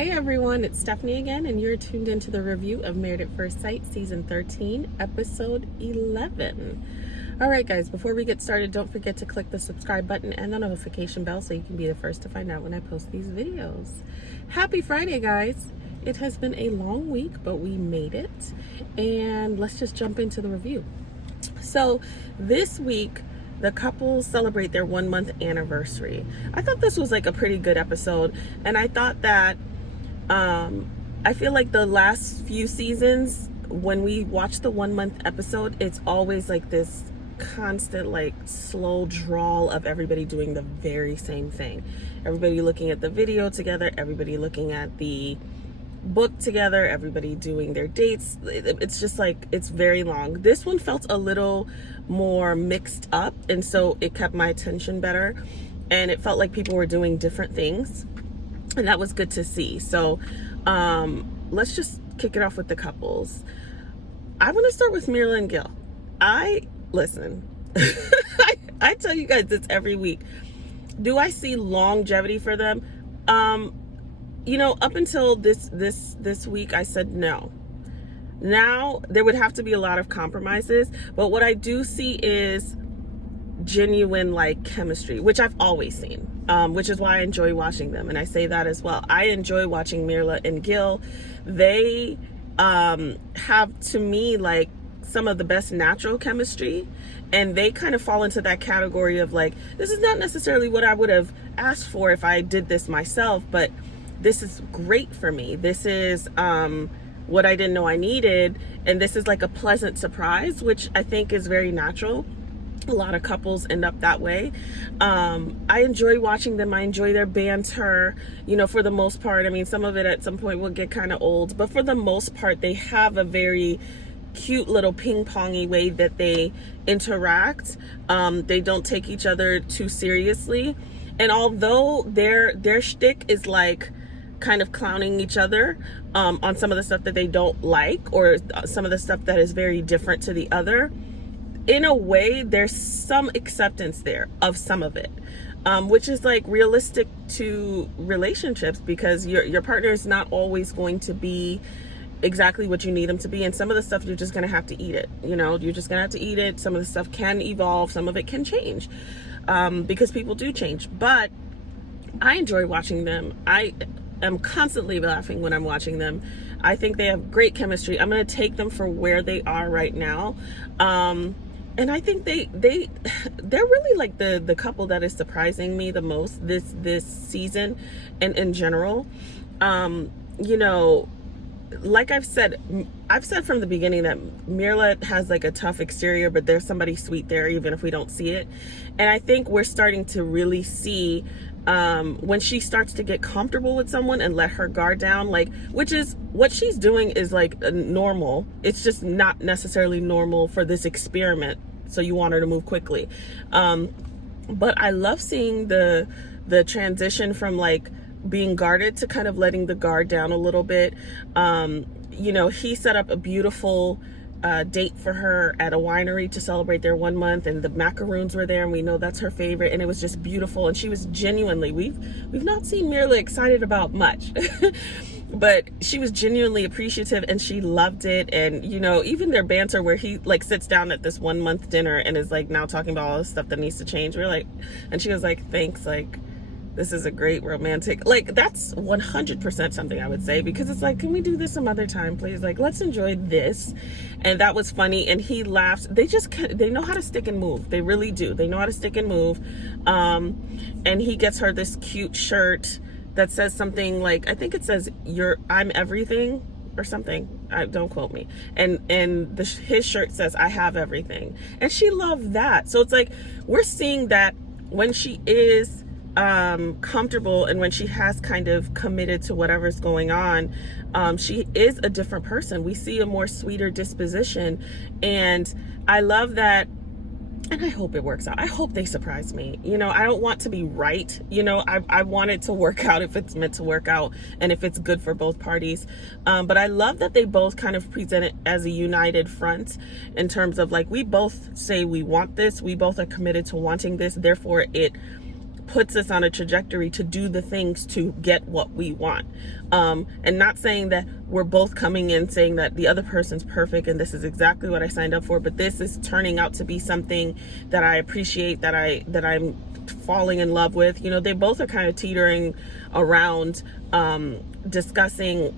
Hey everyone, it's Stephanie again, and you're tuned into the review of Married at First Sight, Season 13, Episode 11. Alright guys, before we get started, don't forget to click the subscribe button and the notification bell so you can be the first to find out when I post these videos. Happy Friday, guys! It has been a long week, but we made it, and let's just jump into the review. So, this week, the couples celebrate their 1 month anniversary. I thought this was like a pretty good episode, and I thought that I feel like the last few seasons, when we watch the 1 month episode, it's always like this constant like slow drawl of everybody doing the very same thing. Everybody looking at the video together, everybody looking at the book together, everybody doing their dates. It's just like, it's very long. This one felt a little more mixed up, and so it kept my attention better, and it felt like people were doing different things, and that was good to see. So let's just kick it off with the couples. I want to start with Merla and Gil. Listen, I tell you guys this every week. Do I see longevity for them? You know, up until this week, I said no. Now there would have to be a lot of compromises, but what I do see is genuine like chemistry, which I've always seen, which is why I enjoy watching them. And I say that as well. I enjoy watching Merla and Gil. They have, to me, like some of the best natural chemistry, and they kind of fall into that category of like, this is not necessarily what I would have asked for if I did this myself, but this is great for me. This is what I didn't know I needed, and this is like a pleasant surprise, which I think is very natural. A lot of couples end up that way. I enjoy watching them. I enjoy their banter, you know, for the most part. I mean, some of it at some point will get kind of old, but for the most part, they have a very cute little ping-pongy way that they interact. They don't take each other too seriously, and although their shtick is like kind of clowning each other on some of the stuff that they don't like, or some of the stuff that is very different to the other, in a way there's some acceptance there of some of it, which is like realistic to relationships, because your partner is not always going to be exactly what you need them to be, and some of the stuff you're just gonna have to eat it. You know, you're just gonna have to eat it. Some of the stuff can evolve, some of it can change, because people do change. But I enjoy watching them. I am constantly laughing when I'm watching them. I think they have great chemistry. I'm gonna take them for where they are right now, and I think they're really like the couple that is surprising me the most this season, and in general. You know, like I've said from the beginning that Merla has like a tough exterior, but there's somebody sweet there, even if we don't see it. And I think we're starting to really see when she starts to get comfortable with someone and let her guard down, like, which is what she's doing is like normal. It's just not necessarily normal for this experiment, so you want her to move quickly. But I love seeing the transition from like being guarded to kind of letting the guard down a little bit. You know, he set up a beautiful date for her at a winery to celebrate their 1 month, and the macaroons were there, and we know that's her favorite, and it was just beautiful. And she was genuinely, we've not seen Merla excited about much but she was genuinely appreciative, and she loved it. And you know, even their banter where he like sits down at this 1 month dinner and is like now talking about all the stuff that needs to change, we're like, and she was like, thanks, like this is a great romantic, like that's 100% something I would say, because it's like, can we do this some other time, please? Like, let's enjoy this. And that was funny, and he laughs. They know how to stick and move. They really do. They know how to stick and move. And he gets her this cute shirt that says something like, I think it says I'm everything or something. Don't quote me. And his shirt says, I have everything. And she loved that. So it's like, we're seeing that when she is comfortable, and when she has kind of committed to whatever's going on, she is a different person. We see a more sweeter disposition, and I love that. And I hope it works out. I hope they surprise me. You know, I don't want to be right. You know, I want it to work out if it's meant to work out, and if it's good for both parties. But I love that they both kind of present it as a united front, in terms of like, we both say we want this. We both are committed to wanting this. Therefore, it puts us on a trajectory to do the things to get what we want. And not saying that we're both coming in saying that the other person's perfect and this is exactly what I signed up for, but this is turning out to be something that I appreciate, that I'm falling in love with. You know, they both are kind of teetering around, discussing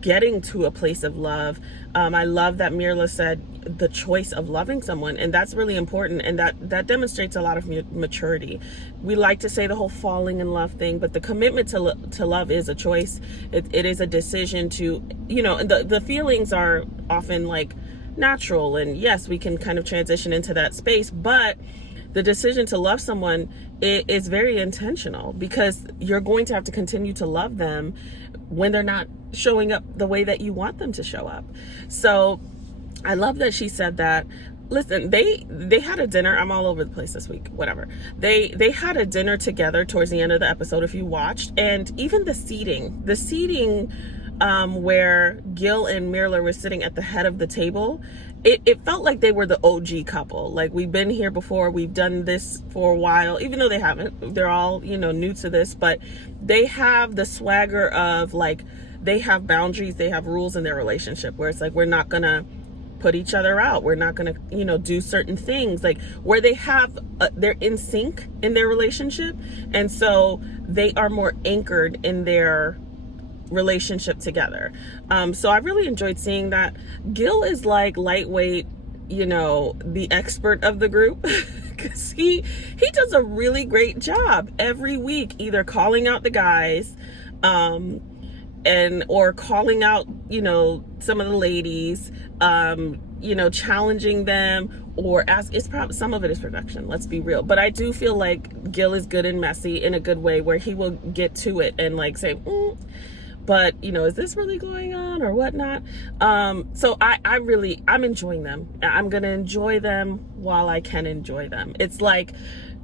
getting to a place of love. I love that Merla said the choice of loving someone, and that's really important, and that demonstrates a lot of maturity. We like to say the whole falling in love thing, but the commitment to love is a choice. It is a decision to, you know, the feelings are often like natural, and yes, we can kind of transition into that space, but the decision to love someone is very intentional, because you're going to have to continue to love them when they're not showing up the way that you want them to show up. So I love that she said that. Listen, they had a dinner. I'm all over the place this week, whatever. They had a dinner together towards the end of the episode, if you watched, and even the seating where Gil and Mira were sitting at the head of the table, it felt like they were the OG couple. Like, we've been here before, we've done this for a while, even though they haven't. They're all, you know, new to this, but they have the swagger of, like, they have boundaries, they have rules in their relationship, where it's like, we're not gonna put each other out, we're not gonna, you know, do certain things, like, where they have they're in sync in their relationship, and so they are more anchored in their relationship together. So I really enjoyed seeing that. Gil is like lightweight, you know, the expert of the group, because he does a really great job every week, either calling out the guys, or calling out, you know, some of the ladies, you know, challenging them, or it's probably, some of it is production, let's be real, but I do feel like Gil is good and messy in a good way, where he will get to it and like say, but, you know, is this really going on or whatnot? So I'm enjoying them. I'm gonna enjoy them while I can enjoy them. It's like,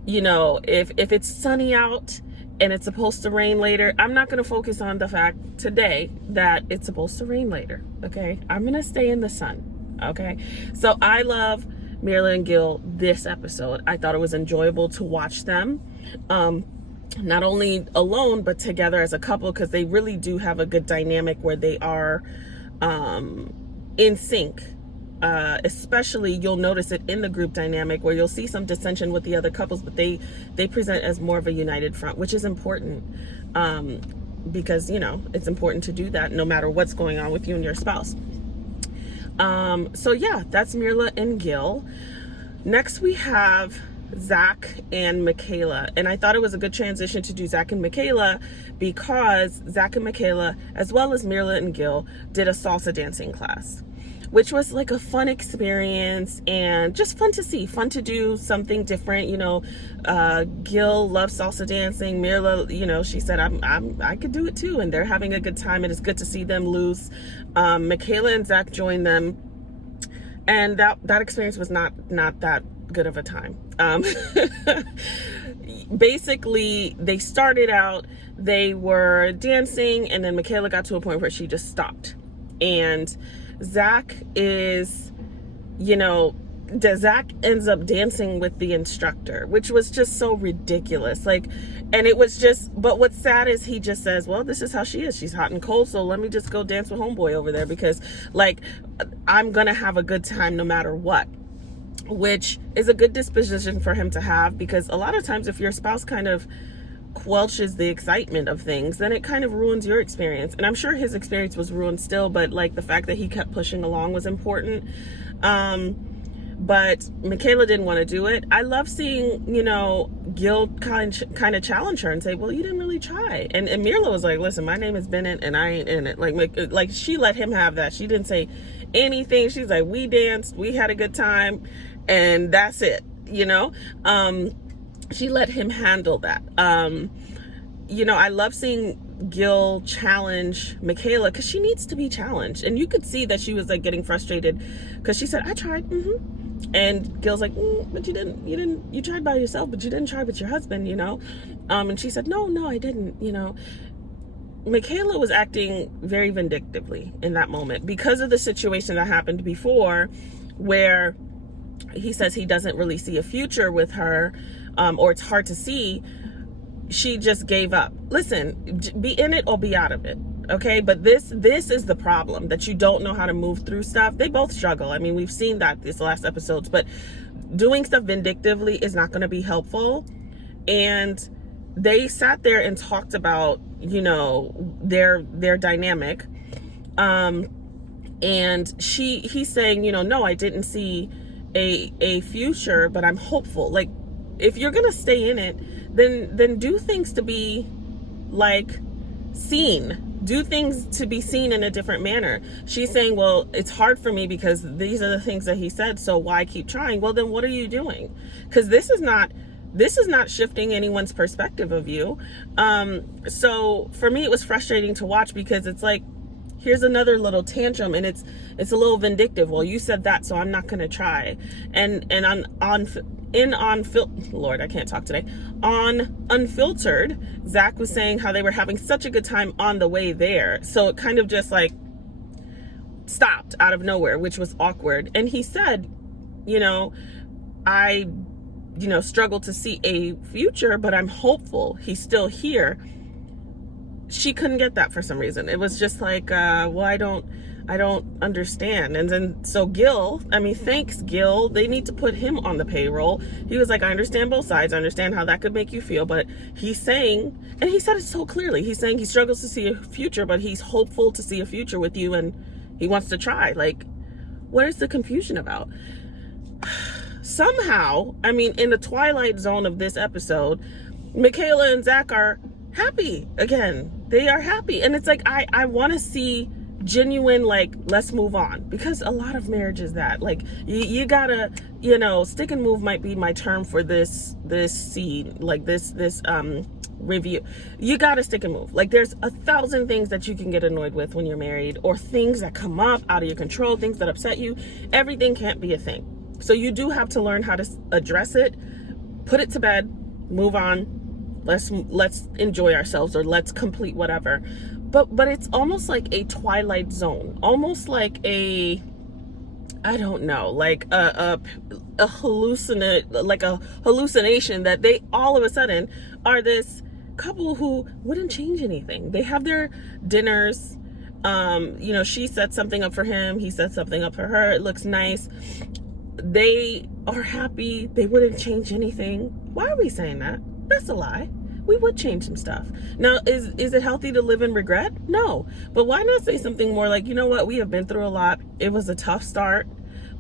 you know, if it's sunny out and it's supposed to rain later, I'm not gonna focus on the fact today that it's supposed to rain later, okay? I'm gonna stay in the sun, okay? So I love Merla and Gil this episode. I thought it was enjoyable to watch them. Not only alone, but together as a couple, because they really do have a good dynamic where they are in sync. Especially, you'll notice it in the group dynamic, where you'll see some dissension with the other couples, but they present as more of a united front, which is important, because, you know, it's important to do that no matter what's going on with you and your spouse. So yeah, that's Merla and Gil. Next we have Zach and Michaela, and I thought it was a good transition to do Zach and Michaela, because Zach and Michaela, as well as Merla and Gil, did a salsa dancing class, which was like a fun experience and just fun to see, fun to do something different. You know, Gil loves salsa dancing. Merla, you know, she said I could do it too, and they're having a good time, and it's good to see them loose. Michaela and Zach joined them, and that experience was not that good of a time. Basically, they started out, they were dancing, and then Michaela got to a point where she just stopped, and Zach is, you know, Zach ends up dancing with the instructor, which was just so ridiculous. Like, and it was just, but what's sad is he just says, well, this is how she is. She's hot and cold, so let me just go dance with homeboy over there, because, like, I'm gonna have a good time no matter what. Which is a good disposition for him to have, because a lot of times if your spouse kind of quelches the excitement of things, then it kind of ruins your experience. And I'm sure his experience was ruined still, but like the fact that he kept pushing along was important. But Michaela didn't want to do it. I love seeing, you know, Gil kind of challenge her and say, well, you didn't really try. And Merla was like, listen, my name is Bennett and I ain't in it. Like she let him have that. She didn't say anything. She's like, we danced, we had a good time, and that's it, you know? She let him handle that. You know, I love seeing Gil challenge Michaela, because she needs to be challenged. And you could see that she was like getting frustrated, because she said, I tried. And Gil's like, but you tried by yourself, but you didn't try with your husband, you know? And she said, no, I didn't, you know? Michaela was acting very vindictively in that moment, because of the situation that happened before, where he says he doesn't really see a future with her, or it's hard to see. she just gave up. Listen, be in it or be out of it. Okay, but this is the problem, that you don't know how to move through stuff. They both struggle. I mean, we've seen that these last episodes, but doing stuff vindictively is not going to be helpful. And they sat there and talked about, you know, their dynamic. And he's saying, you know, no, I didn't see a future, but I'm hopeful. Like, if you're going to stay in it, then do things to be like seen. Do things to be seen in a different manner. She's saying, well, it's hard for me because these are the things that he said, so why keep trying? Well, then what are you doing? Because this is not shifting anyone's perspective of you. So for me, it was frustrating to watch, because it's like, here's another little tantrum, and it's a little vindictive. Well, you said that, so I'm not going to try. And Lord, I can't talk today. On Unfiltered, Zach was saying how they were having such a good time on the way there. So it kind of just like stopped out of nowhere, which was awkward. And he said, you know, I struggle to see a future, but I'm hopeful. He's still here. She couldn't get that for some reason. It was just like, well, I don't understand. And then, so Gil, I mean, thanks Gil, they need to put him on the payroll. He was like, I understand both sides. I understand how that could make you feel, but he's saying, and he said it so clearly, he's saying he struggles to see a future, but he's hopeful to see a future with you, and he wants to try. Like, what is the confusion about? Somehow, I mean, in the Twilight Zone of this episode, Michaela and Zach are happy again. They are happy. And it's like, I want to see genuine, like, let's move on, because a lot of marriage is that, like, you gotta, you know, stick and move might be my term for this scene, like this review. You gotta stick and move. Like, there's 1,000 things that you can get annoyed with when you're married, or things that come up out of your control, things that upset you. Everything can't be a thing. So you do have to learn how to address it, put it to bed, move on. Let's enjoy ourselves, or let's complete whatever. But it's almost like a Twilight Zone, almost like a, I don't know, like a hallucination that they all of a sudden are this couple who wouldn't change anything. They have their dinners. You know, she set something up for him. He set something up for her. It looks nice. They are happy. They wouldn't change anything. Why are we saying that? That's a lie. We would change some stuff. Now, is it healthy to live in regret? No. But why not say something more like, you know what, we have been through a lot. It was a tough start,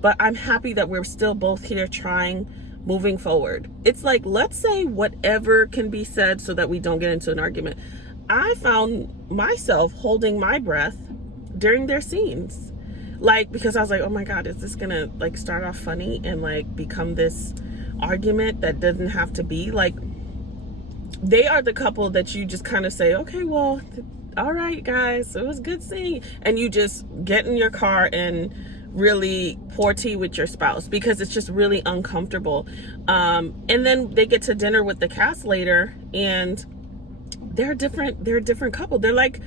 but I'm happy that we're still both here trying, moving forward. It's like, let's say whatever can be said so that we don't get into an argument. I found myself holding my breath during their scenes. Like, because I was like, oh my God, is this gonna like start off funny and like become this argument that doesn't have to be? Like, they are the couple that you just kind of say, okay, well, all right, guys, it was good seeing you. And you just get in your car and really pour tea with your spouse, because it's just really uncomfortable. And then they get to dinner with the cast later, and they're a different couple. They're like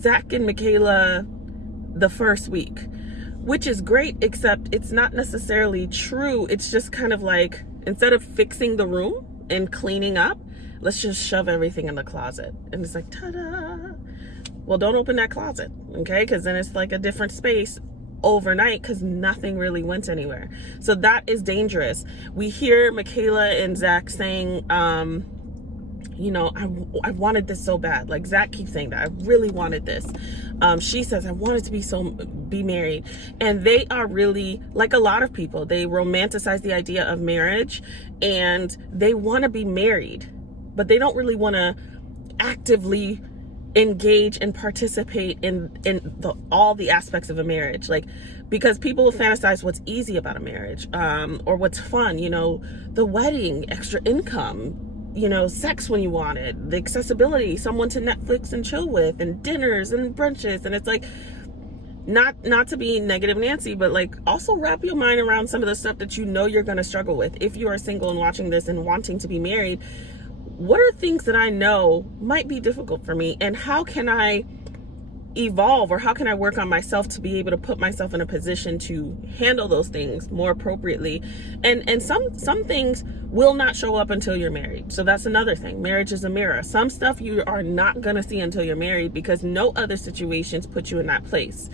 Zach and Michaela the first week, which is great, except it's not necessarily true. It's just kind of like, instead of fixing the room and cleaning up, let's just shove everything in the closet. And it's like, ta-da. Well, don't open that closet, okay? Because then it's like a different space overnight, because nothing really went anywhere. So that is dangerous. We hear Michaela and Zach saying, you know, I wanted this so bad. Like, Zach keeps saying that. I really wanted this. She says, I wanted to be married. And they are really, like a lot of people, they romanticize the idea of marriage, and they want to be married, but they don't really want to actively engage and participate in all the aspects of a marriage. Like, because people will fantasize what's easy about a marriage, or what's fun, you know, the wedding, extra income, you know, sex when you want it, the accessibility, someone to Netflix and chill with, and dinners and brunches. And it's like, not to be negative Nancy, but like, also wrap your mind around some of the stuff that you know you're going to struggle with. If you are single and watching this and wanting to be married, what are things that I know might be difficult for me, and how can I evolve, or how can I work on myself to be able to put myself in a position to handle those things more appropriately. And some things will not show up until you're married. So that's another thing. Marriage is a mirror. Some stuff you are not going to see until you're married, because no other situations put you in that place.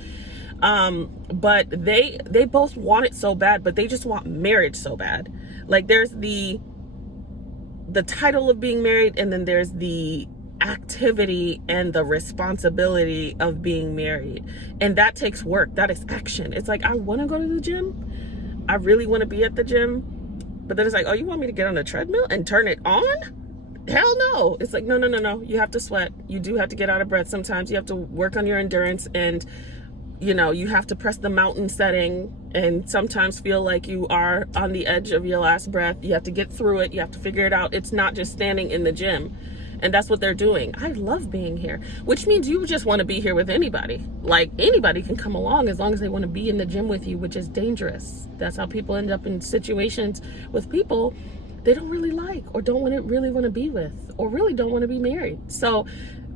But they both want it so bad, but they just want marriage so bad. Like, there's the title of being married, and then there's the activity and the responsibility of being married, and that takes work. That is action. It's like, I want to go to the gym, I really want to be at the gym, but then it's like, oh, you want me to get on a treadmill and turn it on? Hell no. It's like, no, you have to sweat, you do have to get out of breath sometimes, you have to work on your endurance, and you have to press the mountain setting and sometimes feel like you are on the edge of your last breath. You have to get through it, you have to figure it out. It's not just standing in the gym. And that's what they're doing. I love being here, which means you just want to be here with anybody. Like, anybody can come along as long as they want to be in the gym with you, which is dangerous. That's how people end up in situations with people they don't really like, or don't really want to be with, or really don't want to be married. So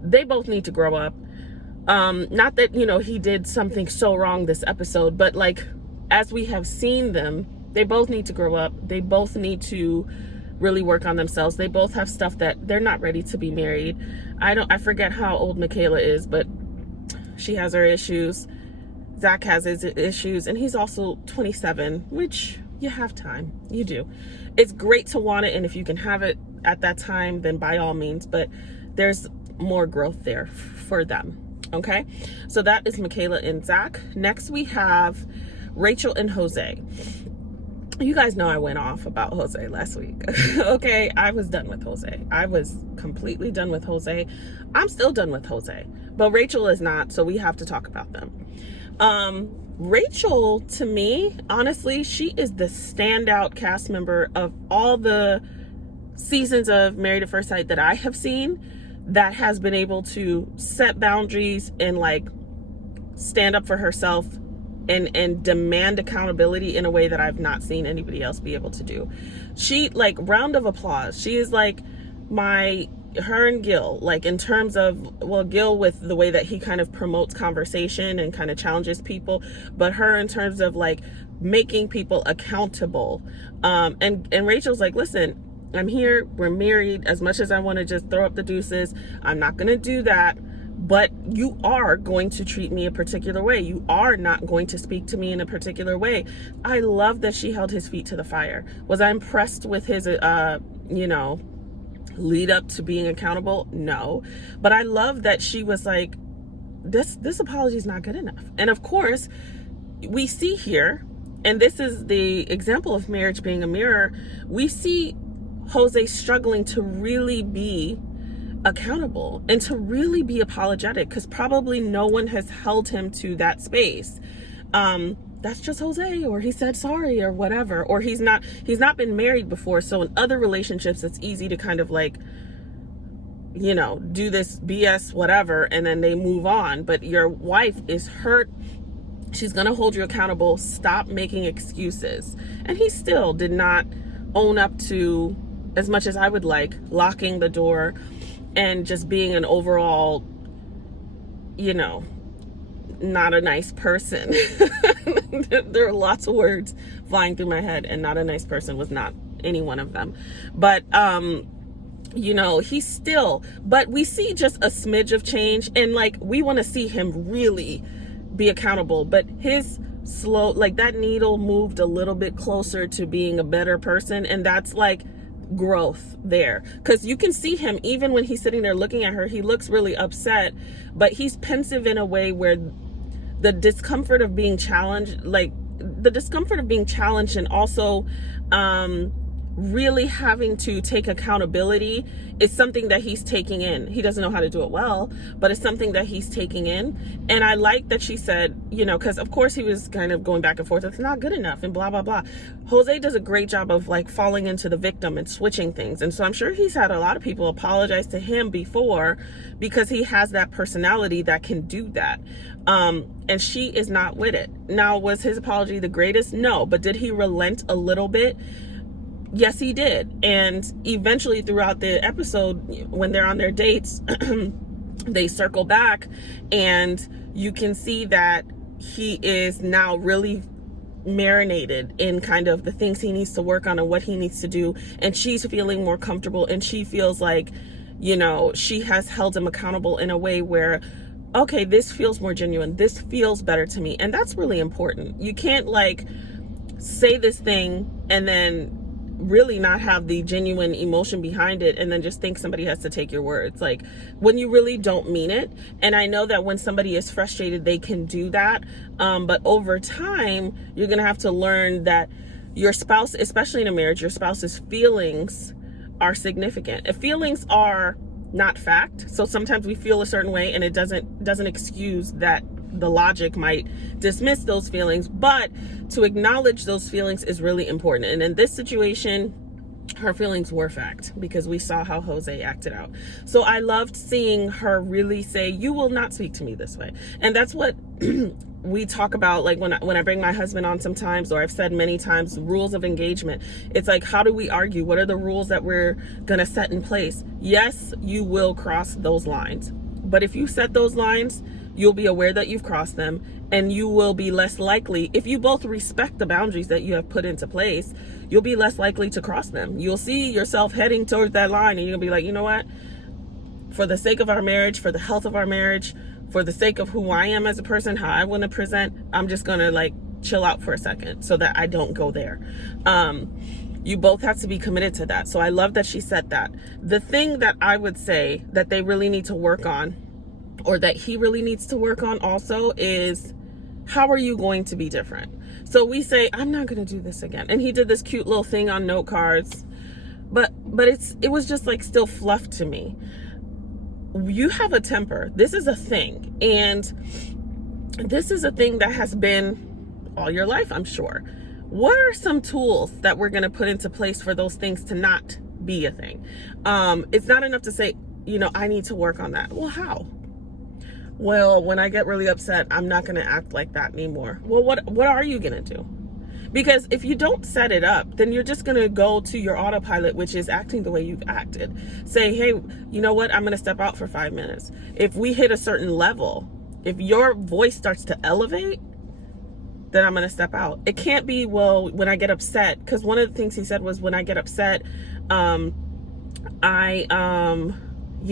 they both need to grow up. Not that, he did something so wrong this episode, but like, as we have seen them, they both need to grow up. They both need to really work on themselves. They both have stuff that they're not ready to be married. I forget how old Michaela is, but she has her issues. Zach has his issues, and he's also 27, which you have time. You do. It's great to want it, and if you can have it at that time, then by all means, but there's more growth there for them. Okay, so that is Michaela and Zach. Next we have Rachel and Jose. You guys know I went off about Jose last week. Okay, I was done with Jose. I was completely done with Jose. I'm still done with Jose, but Rachel is not, so we have to talk about them. Rachel, to me, honestly, she is the standout cast member of all the seasons of Married at First Sight that I have seen, that has been able to set boundaries and like stand up for herself and demand accountability in a way that I've not seen anybody else be able to do. She, like, round of applause. She is like her and Gil, like, in terms of, well, Gil with the way that he kind of promotes conversation and kind of challenges people, but her in terms of like making people accountable. And Rachel's like, listen, I'm here, we're married. As much as I want to just throw up the deuces, I'm not going to do that. But you are going to treat me a particular way. You are not going to speak to me in a particular way. I love that she held his feet to the fire. Was I impressed with his, lead up to being accountable? No. But I love that she was like, this apology is not good enough. And of course, we see here, and this is the example of marriage being a mirror, we see Jose struggling to really be accountable and to really be apologetic, because probably no one has held him to that space. That's just Jose, or he said sorry or whatever, or he's not been married before, so in other relationships it's easy to kind of like, do this BS whatever and then they move on. But your wife is hurt, she's gonna hold you accountable, stop making excuses. And he still did not own up to, as much as I would like, locking the door and just being an overall, not a nice person. There are lots of words flying through my head, and not a nice person was not any one of them. But, he's still, but we see just a smidge of change, and like, we want to see him really be accountable, but his slow, like, that needle moved a little bit closer to being a better person, and that's like growth there, because you can see him even when he's sitting there looking at her, he looks really upset, but he's pensive in a way where the discomfort of being challenged, and also really having to take accountability is something that he's taking in. He doesn't know how to do it well, but it's something that he's taking in. And I like that she said, because of course he was kind of going back and forth, it's not good enough and blah, blah, blah. Jose does a great job of like falling into the victim and switching things. And so I'm sure he's had a lot of people apologize to him before, because he has that personality that can do that. And she is not with it. Now, was his apology the greatest? No. But did he relent a little bit? Yes, he did. And eventually throughout the episode, when they're on their dates, they circle back, and you can see that he is now really marinated in kind of the things he needs to work on and what he needs to do, and she's feeling more comfortable, and she feels like, you know, she has held him accountable in a way where, okay, this feels more genuine, this feels better to me. And that's really important. You can't like say this thing and then really not have the genuine emotion behind it and then just think somebody has to take your words, like when you really don't mean it. And I know that when somebody is frustrated, they can do that, but over time you're gonna have to learn that your spouse, especially in a marriage, your spouse's feelings are significant. If feelings are not fact, so sometimes we feel a certain way and it doesn't excuse that the logic might dismiss those feelings, but to acknowledge those feelings is really important. And in this situation, her feelings were fact, because we saw how Jose acted out. So I loved seeing her really say, you will not speak to me this way. And that's what we talk about, like when I bring my husband on sometimes, or I've said many times, rules of engagement. It's like, how do we argue? What are the rules that we're gonna set in place? Yes, you will cross those lines, but if you set those lines, you'll be aware that you've crossed them, and you will be less likely, if you both respect the boundaries that you have put into place, you'll be less likely to cross them. You'll see yourself heading towards that line, and you'll be like, you know what, for the sake of our marriage, for the health of our marriage, for the sake of who I am as a person, how I want to present, I'm just gonna like chill out for a second so that I don't go there. You both have to be committed to that. So I love that she said that. The thing that I would say that they really need to work on, or that he really needs to work on also, is how are you going to be different? So we say, I'm not going to do this again. And he did this cute little thing on note cards, but it was just like still fluff to me. You have a temper. This is a thing. And this is a thing that has been all your life, I'm sure. What are some tools that we're going to put into place for those things to not be a thing? It's not enough to say, you know, I need to work on that. Well, how? Well, when I get really upset, I'm not going to act like that anymore. Well, what are you going to do? Because if you don't set it up, then you're just going to go to your autopilot, which is acting the way you've acted. Say, hey, you know what? I'm going to step out for 5 minutes. If we hit a certain level, if your voice starts to elevate, then I'm going to step out. It can't be, well, when I get upset, because one of the things he said was, when I get upset, you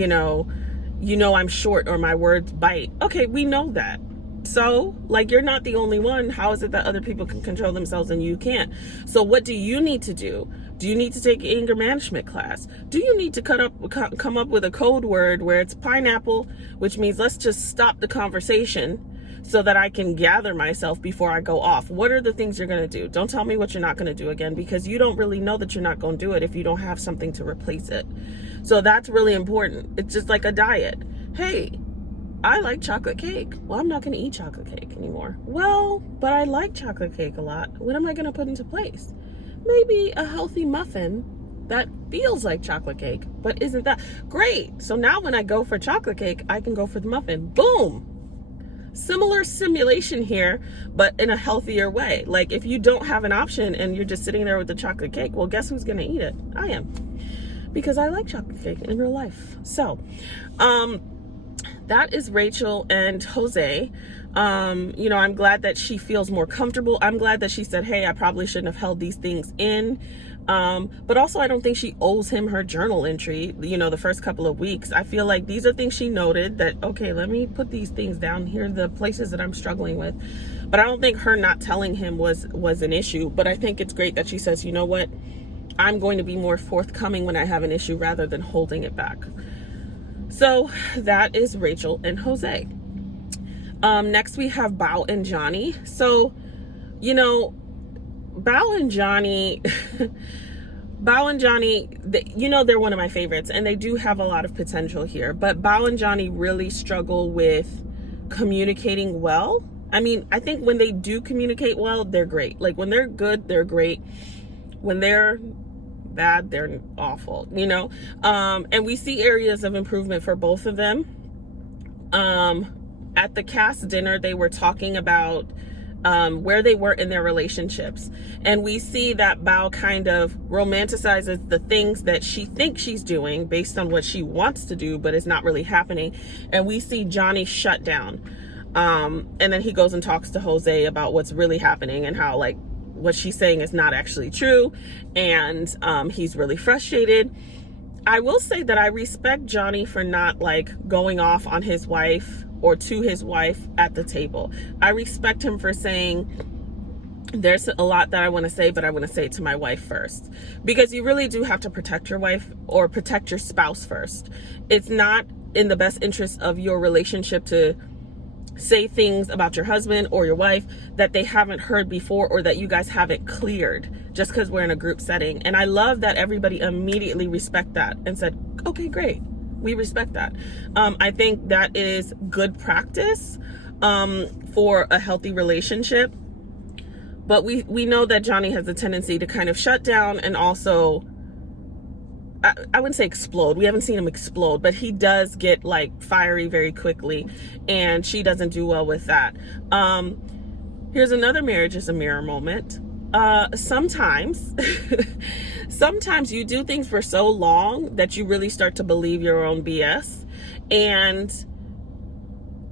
know, I'm short, or my words bite. Okay, we know that. So, like, you're not the only one. How is it that other people can control themselves and you can't? So what do you need to do? Do you need to take an anger management class? Do you need to come up with a code word where it's pineapple, which means let's just stop the conversation so that I can gather myself before I go off? What are the things you're going to do? Don't tell me what you're not going to do again, because you don't really know that you're not going to do it if you don't have something to replace it. So that's really important. It's just like a diet. Hey, I like chocolate cake. Well, I'm not going to eat chocolate cake anymore. Well, but I like chocolate cake a lot. What am I going to put into place? Maybe a healthy muffin that feels like chocolate cake, but isn't that great? So now when I go for chocolate cake, I can go for the muffin. Boom. Similar simulation here, but in a healthier way. Like, if you don't have an option and you're just sitting there with the chocolate cake, well, guess who's going to eat it? I am. Because I like chocolate cake in real life. So, that is Rachel and Jose. I'm glad that she feels more comfortable. I'm glad that she said, hey, I probably shouldn't have held these things in. But also, I don't think she owes him her journal entry, the first couple of weeks. I feel like these are things she noted that, okay, let me put these things down here, the places that I'm struggling with. But I don't think her not telling him was an issue. But I think it's great that she says, you know what? I'm going to be more forthcoming when I have an issue rather than holding it back. So that is Rachel and Jose. Next we have Bao and Johnny. So, Bao and Johnny, they're one of my favorites, and they do have a lot of potential here. But Bao and Johnny really struggle with communicating well. I mean, I think when they do communicate well, they're great. Like, when they're good, they're great. When they're bad, they're awful, and we see areas of improvement for both of them. At the cast dinner, they were talking about where they were in their relationships. And we see that Bao kind of romanticizes the things that she thinks she's doing based on what she wants to do, but it's not really happening. And we see Johnny shut down. And then he goes and talks to Jose about what's really happening and how, like, what she's saying is not actually true. And he's really frustrated. I will say that I respect Johnny for not, like, going off on his wife or to his wife at the table. I respect him for saying, there's a lot that I want to say, but I want to say it to my wife first. Because you really do have to protect your wife or protect your spouse first. It's not in the best interest of your relationship to say things about your husband or your wife that they haven't heard before or that you guys haven't cleared just because we're in a group setting. And I love that everybody immediately respect that and said, okay, great. We respect that. I think that is good practice for a healthy relationship. But we know that Johnny has a tendency to kind of shut down and also, I wouldn't say explode. We haven't seen him explode, but he does get, like, fiery very quickly, and she doesn't do well with that. Here's another marriage is a mirror moment. Sometimes you do things for so long that you really start to believe your own BS, and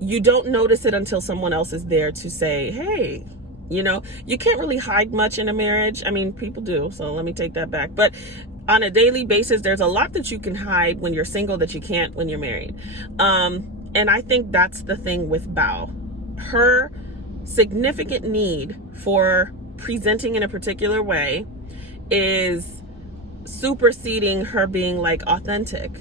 you don't notice it until someone else is there to say, hey, you know, you can't really hide much in a marriage. I mean, people do, so let me take that back. But on a daily basis, there's a lot that you can hide when you're single that you can't when you're married. And I think that's the thing with Bao. Her significant need for presenting in a particular way is superseding her being, like, authentic.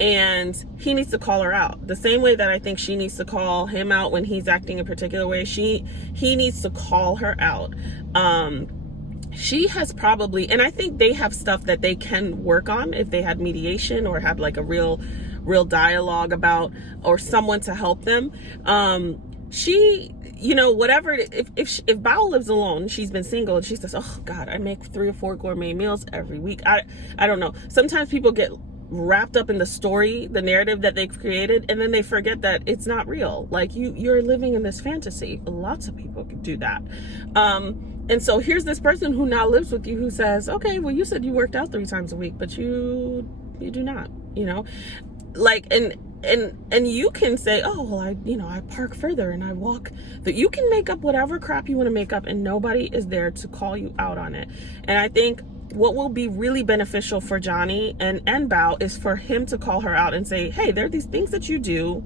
And he needs to call her out the same way that I think she needs to call him out when he's acting a particular way. He needs to call her out. She has probably, and I think they have stuff that they can work on if they had mediation or had, like, a real dialogue about, or someone to help them. She, you know, whatever, if Bao lives alone, she's been single, and she says, oh God, I make 3 or 4 gourmet meals every week. I don't know. Sometimes people get wrapped up in the story, the narrative that they've created, and then they forget that it's not real. Like, you're living in this fantasy. Lots of people can do that. And so here's this person who now lives with you who says, okay, well, you said you worked out 3 times a week, but you do not, you know, like, and you can say, oh, well, I park further and I walk. That you can make up whatever crap you want to make up, and nobody is there to call you out on it. And I think what will be really beneficial for Johnny and Bao is for him to call her out and say, hey, there are these things that you do,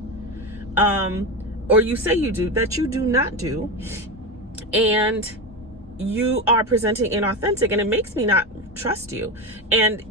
or you say you do, that you do not do, and you are presenting inauthentic, and it makes me not trust you. And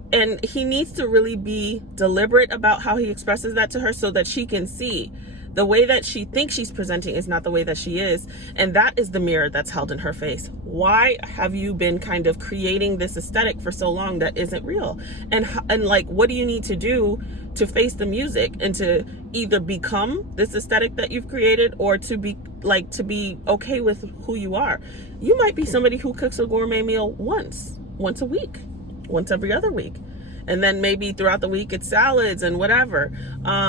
he needs to really be deliberate about how he expresses that to her, so that she can see the way that she thinks she's presenting is not the way that she is. And that is the mirror that's held in her face. Why have you been kind of creating this aesthetic for so long that isn't real? And like, what do you need to do to face the music and to either become this aesthetic that you've created, or to be okay with who you are? You might be somebody who cooks a gourmet meal once a week, once every other week. And then maybe throughout the week it's salads and whatever.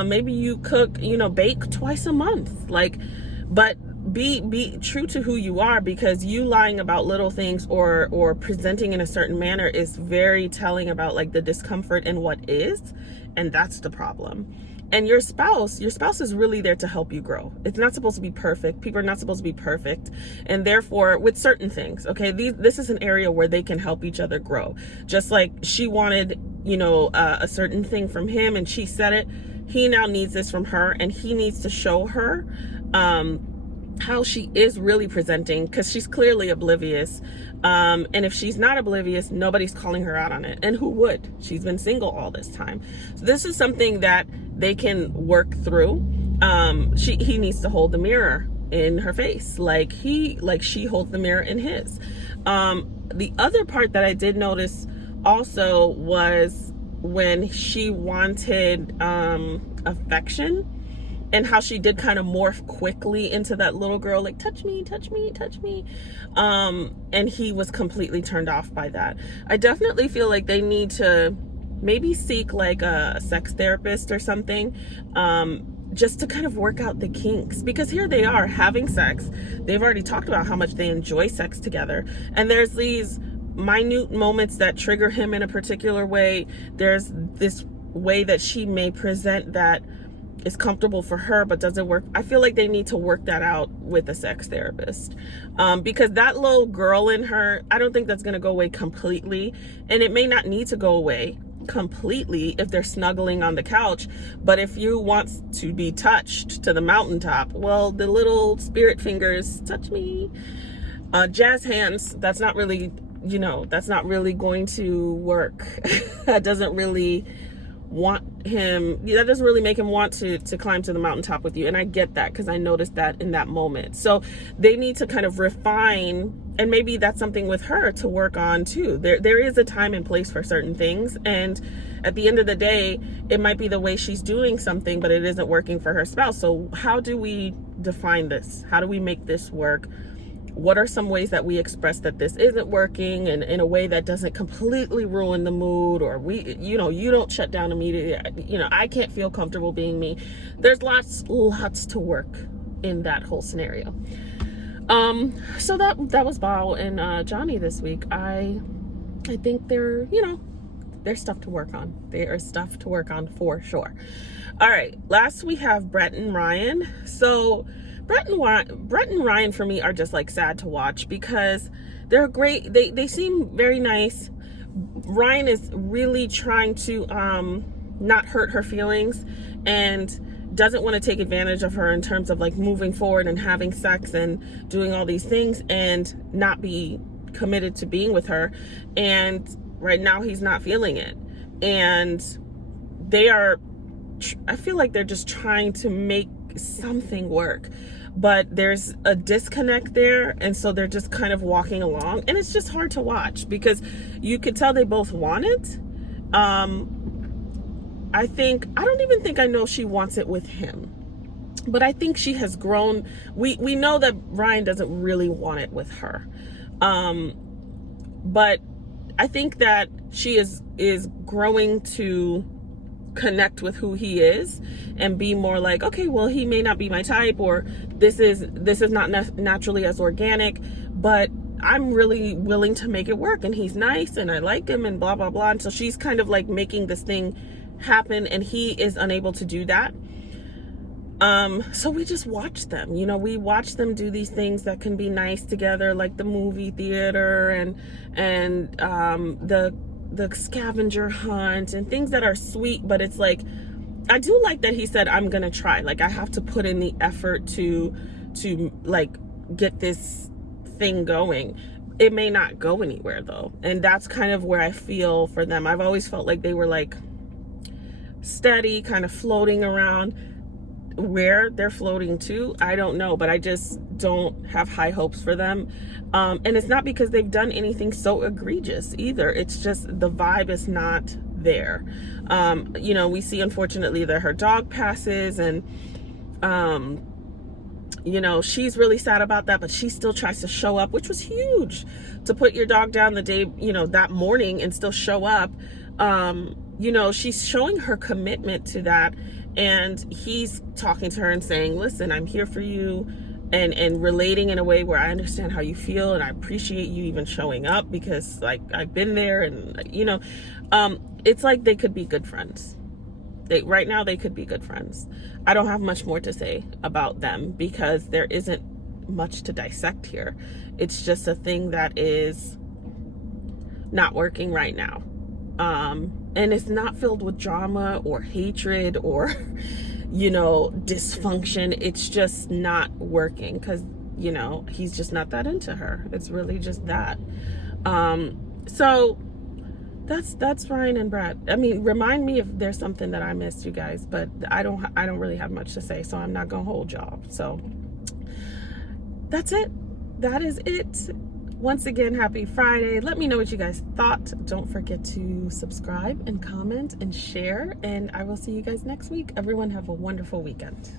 Maybe you cook, bake twice a month. But be true to who you are, because you lying about little things or presenting in a certain manner is very telling about, like, the discomfort in what is. And that's the problem. And your spouse is really there to help you grow. It's not supposed to be perfect. People are not supposed to be perfect. And therefore, with certain things, okay, this is an area where they can help each other grow. Just like she wanted, a certain thing from him, and she said it. He now needs this from her, and he needs to show her how she is really presenting, because she's clearly oblivious. And if she's not oblivious, nobody's calling her out on it. And who would? She's been single all this time. So this is something that they can work through. He needs to hold the mirror in her face, like she holds the mirror in his. The other part that I did notice also was when she wanted affection, and how she did kind of morph quickly into that little girl, like, touch me, touch me, touch me. And he was completely turned off by that. I definitely feel like they need to maybe seek, like, a sex therapist or something, just to kind of work out the kinks, because here they are having sex. They've already talked about how much they enjoy sex together, and there's these minute moments that trigger him in a particular way. There's this way that she may present that is comfortable for her but doesn't work. I feel like they need to work that out with a sex therapist, because that little girl in her, I don't think that's going to go away completely, and it may not need to go away completely if they're snuggling on the couch. But if you want to be touched to the mountaintop, well, the little spirit fingers, touch me, jazz hands, that's not really, that's not really going to work. That doesn't really that doesn't really make him want to climb to the mountaintop with you. And I get that, because I noticed that in that moment. So they need to kind of refine, and maybe that's something with her to work on too. There is a time and place for certain things, and at the end of the day, it might be the way she's doing something, but it isn't working for her spouse. So how do we define this? How do we make this work? What are some ways that we express that this isn't working, and in a way that doesn't completely ruin the mood, or you don't shut down immediately. I can't feel comfortable being me. There's lots to work in that whole scenario. So that was Bao and Johnny this week. I think there's stuff to work on. There is stuff to work on for sure. All right, last we have Brett and Ryan. So Brett and Ryan for me are just like sad to watch, because they're great. They seem very nice. Ryan is really trying to not hurt her feelings, and doesn't want to take advantage of her in terms of like moving forward and having sex and doing all these things, and not be committed to being with her. And right now he's not feeling it, and I feel like they're just trying to make something work, but there's a disconnect there, and so they're just kind of walking along, and it's just hard to watch, because you could tell they both want it. I don't even think I know she wants it with him, but I think she has grown. We know that Ryan doesn't really want it with her, but I think that she is growing to connect with who he is, and be more like, okay, well, he may not be my type, or this is not naturally as organic, but I'm really willing to make it work, and he's nice, and I like him, and blah blah blah. And so she's kind of like making this thing happen, and he is unable to do that. So we just watch them, we watch them do these things that can be nice together, like the movie theater, and the scavenger hunt, and things that are sweet. But it's like, I do like that he said, I'm gonna try, like I have to put in the effort to like get this thing going. It may not go anywhere though, and that's kind of where I feel for them. I've always felt like they were like steady, kind of floating around. Where they're floating to, I don't know, but I just don't have high hopes for them. And it's not because they've done anything so egregious either. It's just the vibe is not there. We see, unfortunately, that her dog passes, and she's really sad about that, but she still tries to show up, which was huge, to put your dog down the day, that morning, and still show up. She's showing her commitment to that, and he's talking to her and saying, listen, I'm here for you, and relating in a way where I understand how you feel, and I appreciate you even showing up, because like I've been there, and it's like they could be good friends. Right now they could be good friends. I don't have much more to say about them, because there isn't much to dissect here. It's just a thing that is not working right now. And it's not filled with drama or hatred or, dysfunction. It's just not working, because, he's just not that into her. It's really just that. So that's Ryan and Brett. I mean, remind me if there's something that I missed, you guys, but I don't really have much to say, so I'm not gonna hold y'all. So that's it. That is it. Once again, happy Friday. Let me know what you guys thought. Don't forget to subscribe and comment and share, and I will see you guys next week. Everyone have a wonderful weekend.